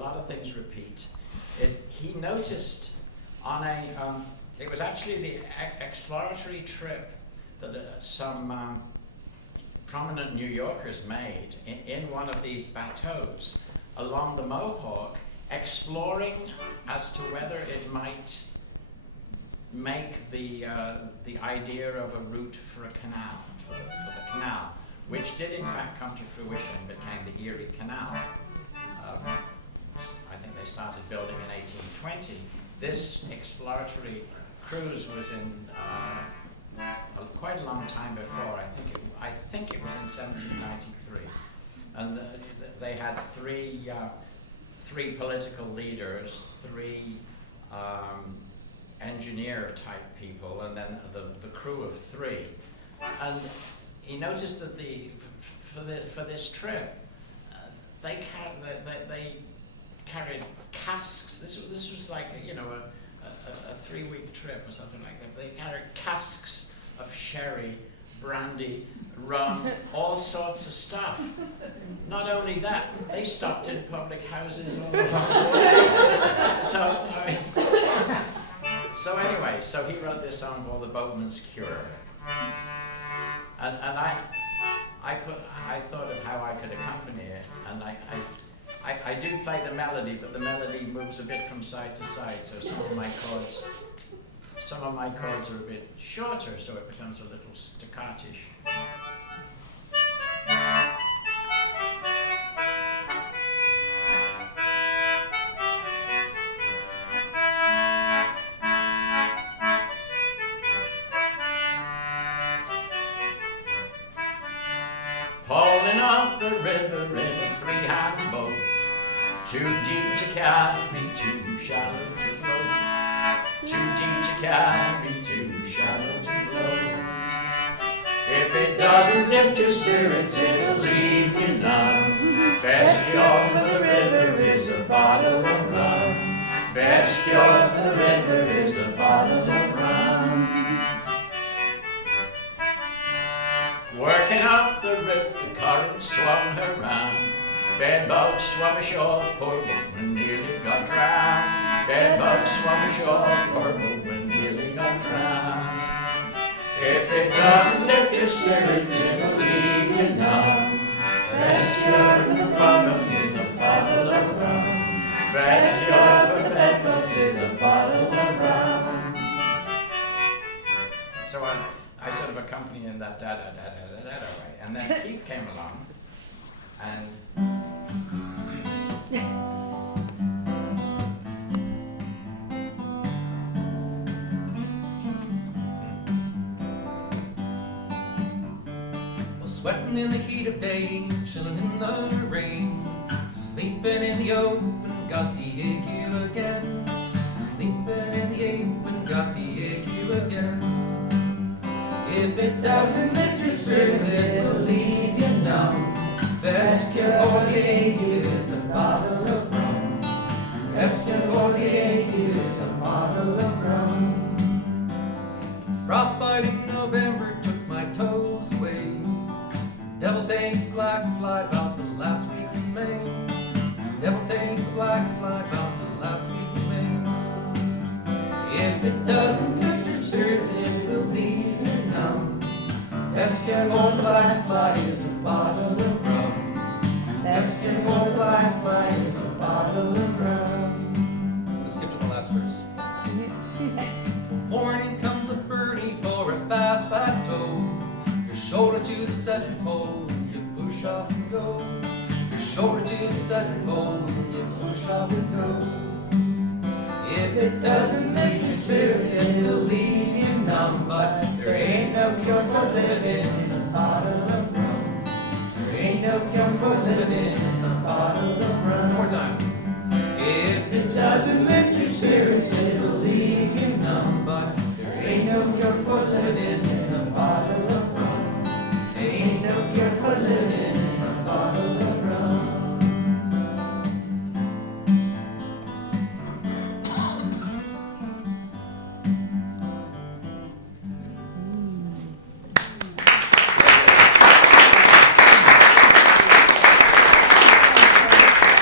A lot of things repeat. He noticed on it was actually the exploratory trip that some prominent New Yorkers made in one of these bateaus along the Mohawk, exploring as to whether it might make the idea of a route for a canal, for the canal, which did in fact come to fruition, became the Erie Canal. I think they started building in 1820. This exploratory cruise was in quite a long time before. I think it was in 1793, and they had three political leaders, three engineer-type people, and then the crew of three. And he noticed that for this trip, they carried casks. This was like a 3-week trip or something like that. They carried casks of sherry, brandy, rum, all sorts of stuff. Not only that, they stopped in public houses all along the way. So anyway, so he wrote this song called "The Boatman's Cure," and I thought of how I could accompany it, and I do play the melody, but the melody moves a bit from side to side, so some of my chords are a bit shorter, so it becomes a little staccatish. Pulling up the river in a 3-hand boat, too deep to carry, too shallow to float. Too deep to carry, too shallow to float. If it doesn't lift your spirits, it'll leave you numb. Best cure for the river is a bottle of rum. Best cure for the river is a bottle of rum. Working up the rift, the current swung her round. Bedbug swam ashore, poor boatman nearly got drowned. Bedbug swam ashore, poor boatman nearly got drowned. If it doesn't lift your spirits, it'll leave you numb. Best cure for the problems is a bottle of rum. Best cure for the bedbugs is a bottle of rum. So I sort of accompanied in that da-da-da-da-da-da way. And then Keith came along, and sweating in the heat of day, chilling in the rain, sleeping in the open, got the ague again. Sleeping in the apron, got the ague again. If it doesn't lift your spirits, it will leave you numb. Best cure for the ague is a bottle of rum. Best cure for the ague is a bottle of rum. Frostbite in November took my toes away. Devil-take black fly about the last week in May. Devil-take black fly about the last week in May. If it doesn't lift your spirits, it will leave you numb. Best cure for black fly is a bottle of rum. Best cure for black fly is a bottle of rum. I'm gonna skip to the last verse. Morning comes a birdie for a fast bateau. Your shoulder to the setting pole, you push off and go. Your shoulder to the setting pole, you push off and go. If it doesn't lift your spirits, it'll leave you numb. But there ain't no cure for living in a bottle of rum. There ain't no cure for living in a bottle of rum.